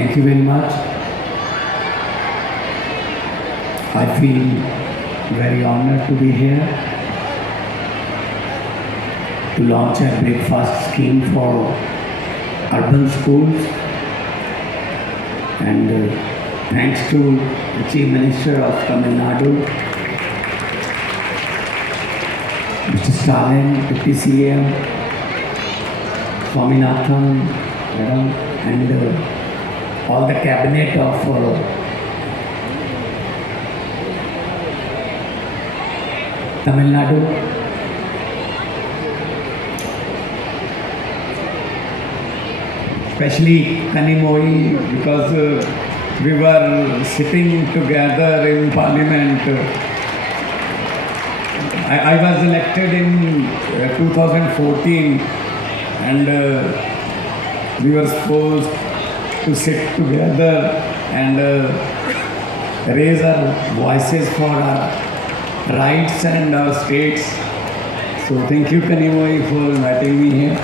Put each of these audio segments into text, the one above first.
Thank you very much. I feel very honored to be here to launch a breakfast scheme for urban schools, and thanks to the Chief Minister of Tamil Nadu, Mr. Stalin, Deputy CM, Swaminathan, and all the cabinet of Tamil Nadu. Especially Kanimoi, because we were sitting together in Parliament. I was elected in 2014, and we were supposed to sit together and raise our voices for our rights and our states. So thank you, Kanimoi, for inviting me here.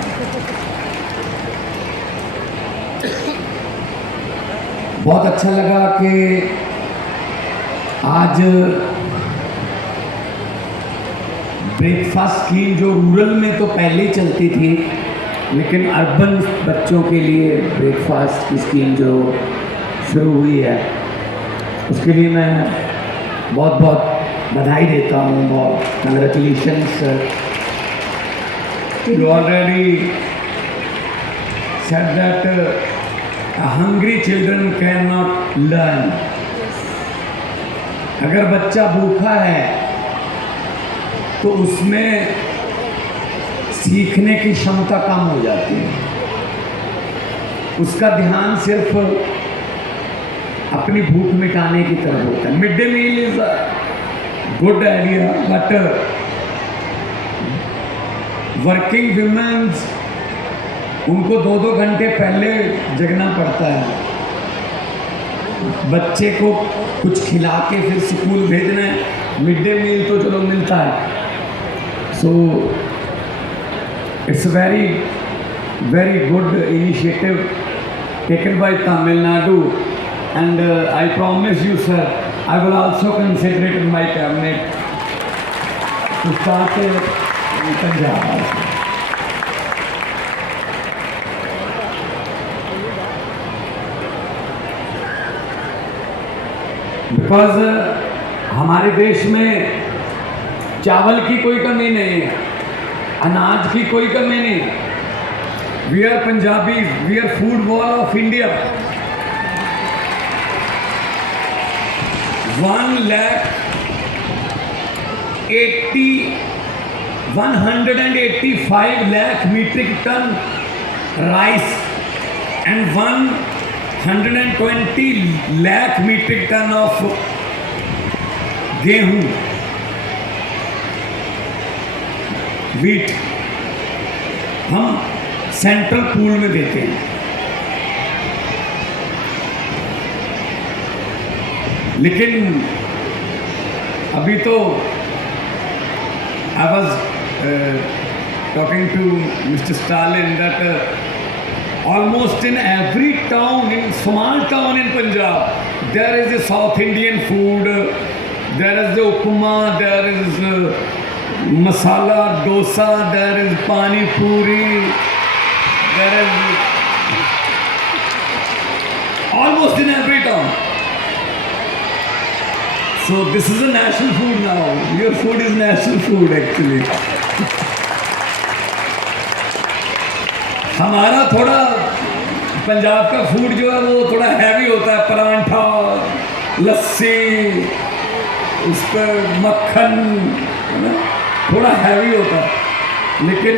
बहुत अच्छा लगा कि आज breakfast scheme जो rural में तो पहले ही चलती थी, लेकिन अर्बन बच्चों के लिए ब्रेकफास्ट की स्कीम जो शुरू हुई है, उसके लिए मैं बहुत बहुत बधाई देता हूँ. बहुत congratulations. You already said that hungry children cannot learn. अगर बच्चा भूखा है तो उसमें सीखने की क्षमता कम हो जाती है. उसका ध्यान सिर्फ अपनी भूख मिटाने की तरफ होता है. Mid day meal is a good idea, but working women's, उनको 2-2 घंटे पहले जगना पड़ता है. बच्चे को कुछ खिला के फिर स्कूल भेजना है. मिड डे मील तो चलो मिलता है. So it's very very good initiative taken by Tamil Nadu, and I promise you sir, I will also consider it in my cabinet to start Punjab. Because हमारे देश में चावल की कोई कमी नहीं है, अनाज की कोई कमी नहीं. We are Punjabis, we are food wall of India. 185 lakh metric ton rice and 120 lakh metric ton of गेहूं, वीट हम सेंट्रल पूल में देते हैं. लेकिन अभी तो I was talking to mister Stalin that almost in every town, in small town in Punjab, there is a South Indian food, there is the upma, there is masala dosa, there is pani puri, there is almost in every town. So this is a national food now. Your food is national food actually. हमारा थोड़ा पंजाब का food जो है वो थोड़ा heavy होता है. परांठा, लस्सी, उस पर मक्खन, है ना, थोड़ा हैवी होता है. लेकिन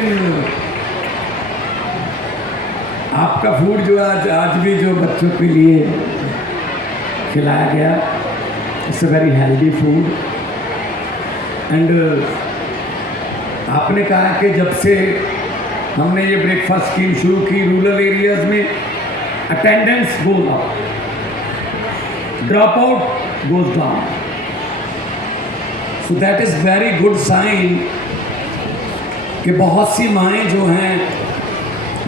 आपका फूड जो आज भी जो बच्चों के लिए खिलाया गया, it's a very healthy food. And आपने कहा कि जब से हमने ये ब्रेकफास्ट स्कीम शुरू की, रूरल एरियाज में attendance goes up, drop out goes down. So that is very good sign कि बहुत सी माएँ जो हैं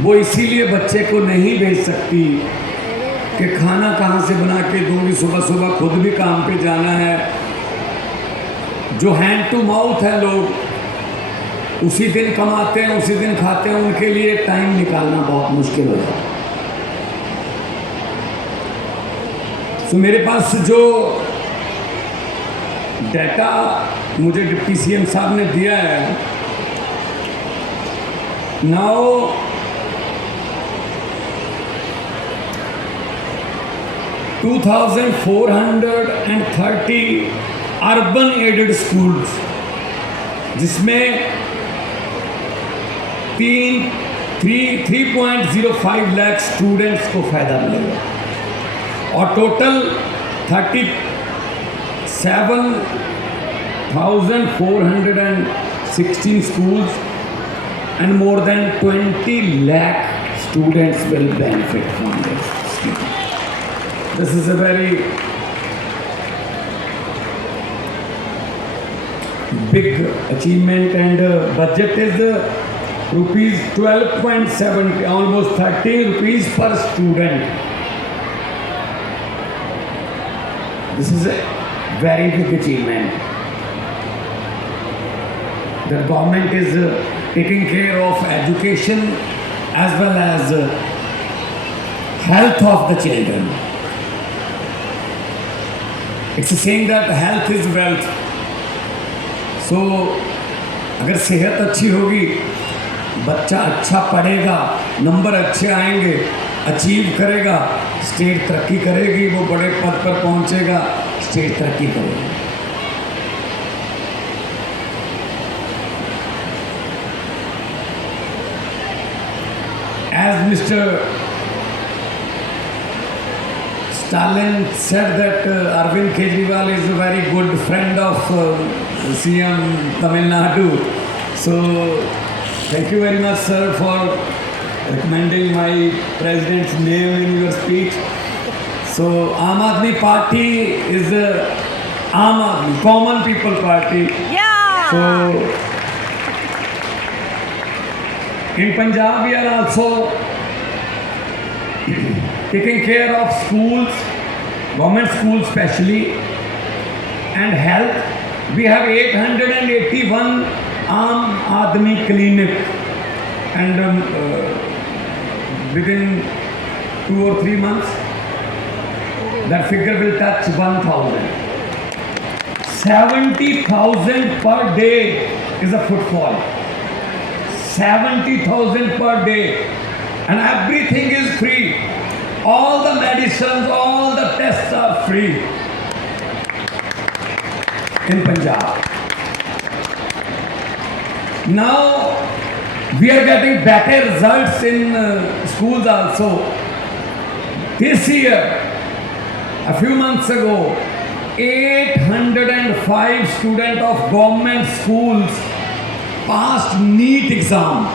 वो इसीलिए बच्चे को नहीं भेज सकती कि खाना कहाँ से बना के दूंगी, सुबह सुबह खुद भी काम पे जाना है। जो हैंड टू माउथ है, लोग उसी दिन कमाते हैं उसी दिन खाते हैं, उनके लिए टाइम निकालना बहुत मुश्किल हो जाता है। तो मेरे पास जो डाटा मुझे डिप्टी सीएम साहब ने दिया है, नाउ 2430 अर्बन एडेड स्कूल्स, जिसमें 3.05 लाख स्टूडेंट्स को फायदा मिलेगा, और total 37,416 schools and more than 20 lakh students will benefit from this scheme. This is a very big achievement, and budget is rupees 12.70, almost 13 rupees per student. This is a very big achievement. The government is taking care of education as well as health of the children. It's saying that health is wealth. So अगर सेहत अच्छी होगी, बच्चा अच्छा पढ़ेगा, number अच्छे आएंगे, achieve करेगा, स्टेट तरक्की करेगी, वो बड़े पद पर पहुंचेगा, स्टेट तरक्की करेगी। As Mr. Stalin said that Arvind Kejriwal is a very good friend of CM Tamil Nadu. So thank you very much, sir, for recommending my president's name in your speech. So Aam Aadmi Party is a Aam Aadmi, common people party. Yeah. So in Punjab we are also taking care of schools, government schools especially, and health. We have 881 Aam Aadmi clinic, and within 2 or 3 months that figure will touch 1,000. 70,000 per day is a footfall. 70,000 per day, and everything is free. All the medicines, all the tests are free in Punjab. Now we are getting better results in schools also. This year, a few months ago, 805 students of government schools passed NEET exam.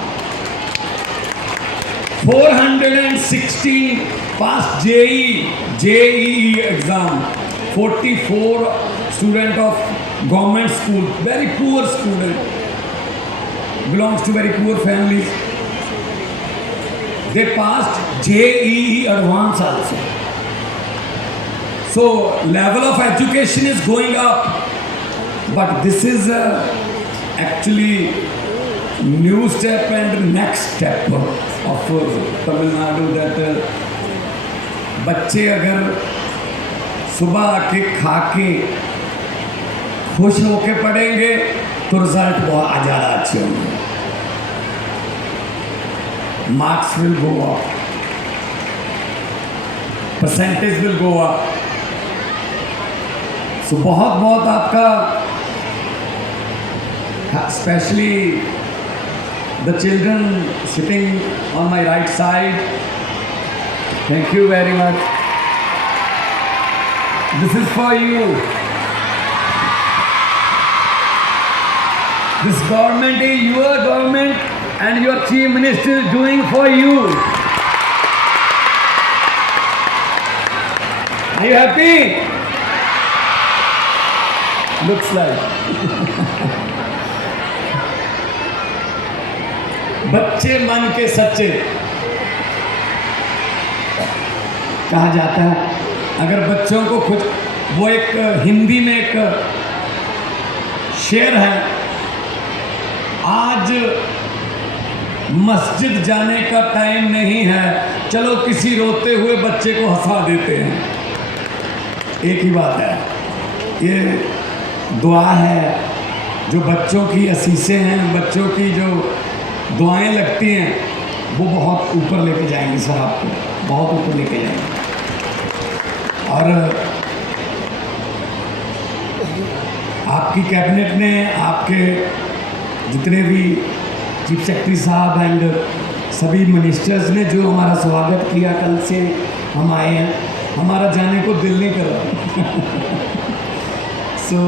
416 passed JEE exam. 44 students of government school, very poor student, belongs to very poor families. They passed JEE advance also. So level of education is going up, but this is actually new step and next step of Tamil Nadu, that बच्चे अगर सुबह आके खा के खुश होके पढ़ेंगे तो रिजल्ट बहुत ज़्यादा अच्छे होंगे, marks will go up, percentage will go up. So बहुत बहुत आपका, especially the children sitting on my right side, thank you very much. This is for you. This government is your government, and your chief minister is doing for you. Are you happy? Looks like. बच्चे मन के सच्चे, कहा जाता है। अगर बच्चों को कुछ, वो एक हिंदी में एक शेर है, आज मस्जिद जाने का टाइम नहीं है, चलो किसी रोते हुए बच्चे को हंसा देते हैं। एक ही बात है, ये दुआ है, जो बच्चों की असीसें हैं, बच्चों की जो दुआएं लगती हैं, वो बहुत ऊपर लेके जाएंगी सर, आपको बहुत ऊपर लेके जाएंगी। और आपकी कैबिनेट ने, आपके जितने भी चीफ सेक्रेटरी साहब एंड सभी मिनिस्टर्स ने जो हमारा स्वागत किया, कल से हम आए हैं, हमारा जाने को दिल नहीं कर रहा। So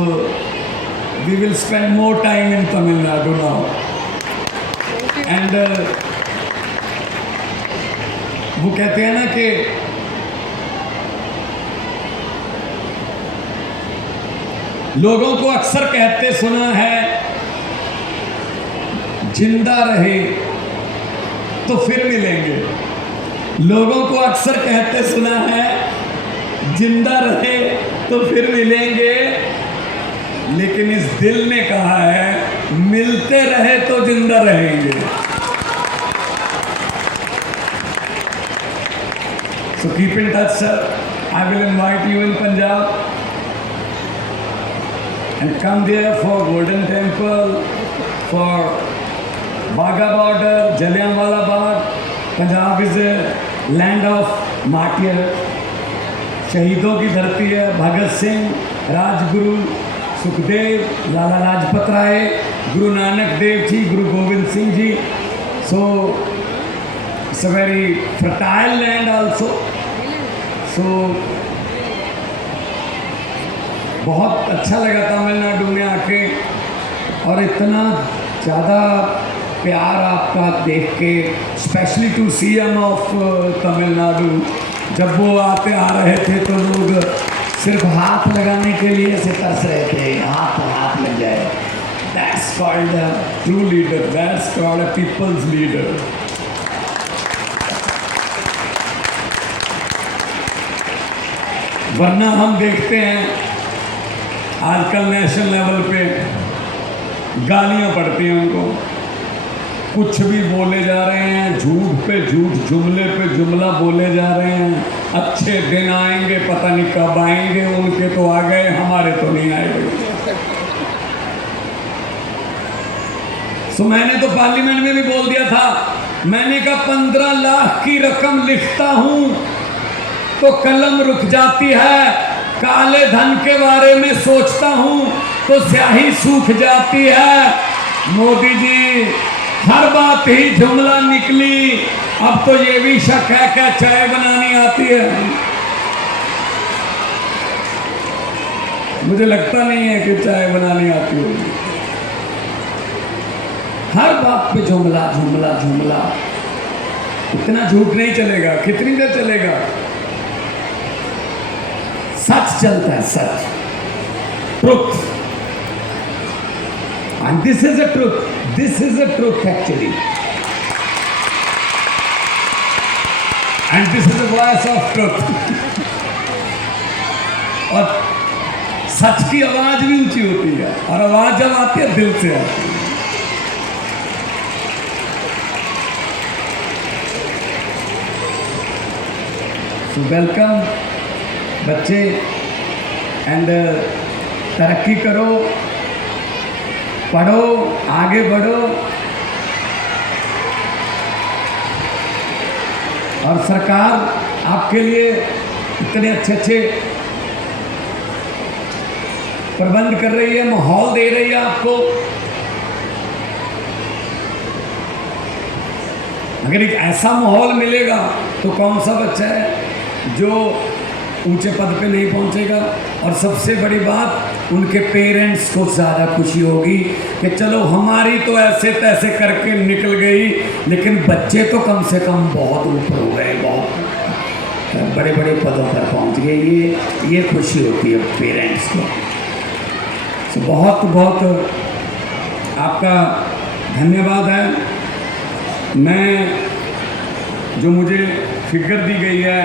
we will spend more time in Tamil Nadu now and वो कहते हैं ना कि लोगों को अक्सर कहते सुना है, जिंदा रहे तो फिर मिलेंगे। लोगों को अक्सर कहते सुना है, जिंदा रहे तो फिर मिलेंगे, लेकिन इस दिल ने कहा है, मिलते रहे तो जिंदा रहेंगे। So keep in touch, sir. I will invite you in Punjab and come there for Golden Temple, for Wagah border, Jallianwala Bagh. Punjab is a land of martyr. शहीदों की धरती है। भगत सिंह, राजगुरु, सुखदेव, लाला लाजपत राय, गुरु नानक देव जी, गुरु Govind Singh ji. So it's a very fertile land also. So बहुत अच्छा लगा तमिलनाडु में आके, और इतना ज़्यादा प्यार आपका देख के, specially to CM of Tamil Nadu. जब वो आते आ रहे थे तो लोग सिर्फ हाथ लगाने के लिए से तरस रहे थे, हाथ लग जाए। That's called a true leader. That's called a people's leader. वरना हम देखते हैं आजकल नेशनल लेवल पे गालियां पड़ती हैं उनको, कुछ भी बोले जा रहे हैं, झूठ पे झूठ, जुमले पे जुमला बोले जा रहे हैं। अच्छे दिन आएंगे, पता नहीं कब आएंगे, उनके तो आ गए, हमारे तो नहीं आएंगे। सो मैंने तो पार्लियामेंट में भी बोल दिया था, मैंने कहा 15 लाख की रकम लिखता हूं तो कलम रुक जाती है, काले धन के बारे में सोचता हूं तो स्याही सूख जाती है। मोदी जी, हर बात ही जुमला निकली, अब तो ये भी शक है क्या चाय बनानी आती है? मुझे लगता नहीं है कि चाय बनानी आती होगी। हर बात पे जुमला जुमला जुमला, इतना झूठ नहीं चलेगा। कितनी देर चलेगा? सच चलता है, सच, truth. And this is a truth. This is a truth actually. And this is the voice of truth. और सच की आवाज भी ऊंची होती है, और आवाज जब आती है दिल से आती है। So welcome बच्चे, एंड तरक्की करो, पढ़ो, आगे बढ़ो, और सरकार आपके लिए इतने अच्छे अच्छे प्रबंध कर रही है, माहौल दे रही है आपको। अगर एक ऐसा माहौल मिलेगा तो कौन सा बच्चा है जो ऊंचे पद पे नहीं पहुंचेगा। और सबसे बड़ी बात, उनके पेरेंट्स को ज़्यादा खुशी होगी कि चलो हमारी तो ऐसे तैसे करके निकल गई, लेकिन बच्चे तो कम से कम बहुत ऊपर हो गए, बहुत बड़े बड़े पदों पर पहुंच गए। ये खुशी होती है पेरेंट्स को। तो बहुत बहुत आपका धन्यवाद है। मैं जो मुझे फिगर दी गई है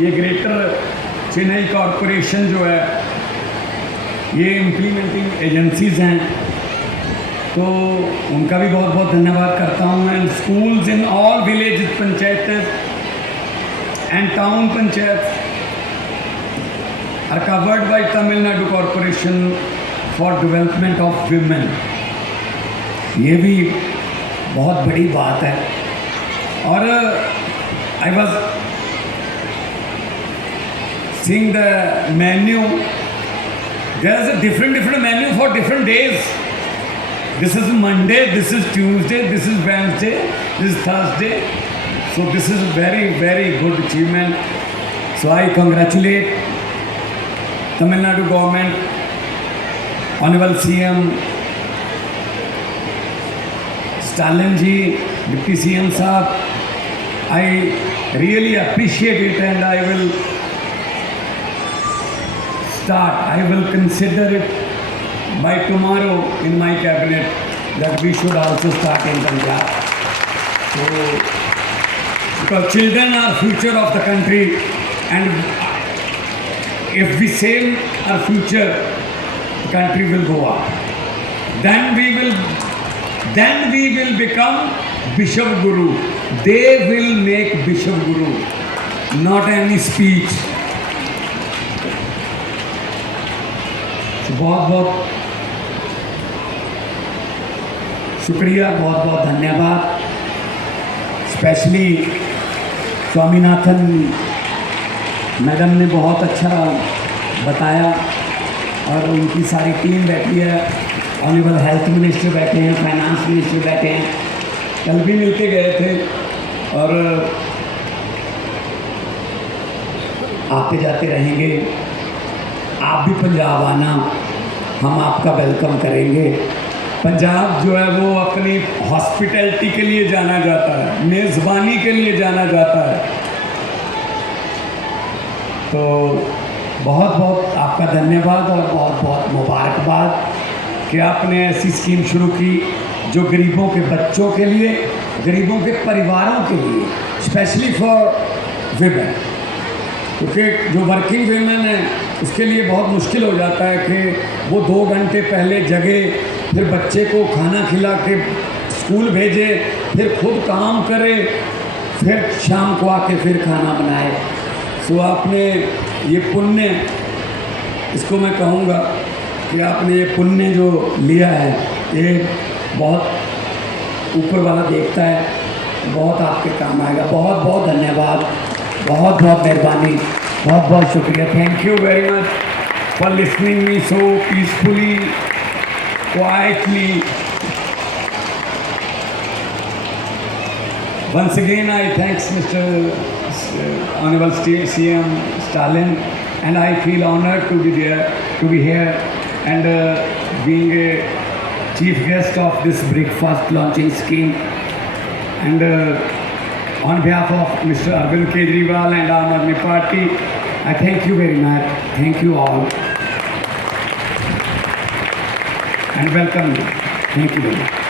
ये ग्रेटर चेन्नई कॉरपोरेशन जो है ये इम्प्लीमेंटिंग एजेंसीज हैं, तो उनका भी बहुत बहुत धन्यवाद करता हूँ। And schools in all village panchayat and town panchayat are covered by Tamil Nadu corporation for development of women. ये भी बहुत बड़ी बात है। और I was seeing the menu. There's a different menu for different days. This is Monday, this is Tuesday, this is Wednesday, this is Thursday. So this is a very good achievement. So I congratulate Tamil Nadu government, Honorable CM Stalin ji, Deputy CM Saab. I really appreciate it, and I will consider it by tomorrow in my cabinet that we should also start in Punjab. So, because children are future of the country, and if we save our future, the country will go up. Then we will become Bishop Guru. They will make Bishop Guru, not any speech. बहुत बहुत शुक्रिया, बहुत बहुत धन्यवाद। Specially Swaminathan madam ने बहुत अच्छा बताया, और उनकी सारी टीम बैठी है। ऑनरेबल हेल्थ मिनिस्टर बैठे हैं, फाइनेंस मिनिस्टर बैठे हैं, कल भी मिलते गए थे, और आते जाते रहेंगे। आप भी पंजाब आना, हम आपका वेलकम करेंगे। पंजाब जो है वो अपनी हॉस्पिटैलिटी के लिए जाना जाता है, मेज़बानी के लिए जाना जाता है। तो बहुत बहुत आपका धन्यवाद और बहुत बहुत मुबारकबाद कि आपने ऐसी स्कीम शुरू की जो गरीबों के बच्चों के लिए, गरीबों के परिवारों के लिए, स्पेशली फॉर विमेन, क्योंकि जो वर्किंग विमेन है उसके लिए बहुत मुश्किल हो जाता है कि वो 2 घंटे पहले जगे, फिर बच्चे को खाना खिला के स्कूल भेजे, फिर खुद काम करे, फिर शाम को आके फिर खाना बनाए। सो आपने ये पुण्य, इसको मैं कहूँगा कि आपने ये पुण्य जो लिया है, ये बहुत ऊपर वाला देखता है, बहुत आपके काम आएगा। बहुत बहुत धन्यवाद, बहुत बहुत मेहरबानी, बहुत बहुत शुक्रिया। Thank you very much for listening me so peacefully, quietly. Once again, I thanks Mr. Honorable CM Stalin, and I feel honored to be there, to be here, and being a chief guest of this breakfast launching scheme. And on behalf of Mr. Arvind Kejriwal and Aam Aadmi Party, I thank you very much. Thank you all. And welcome you. Thank you very much.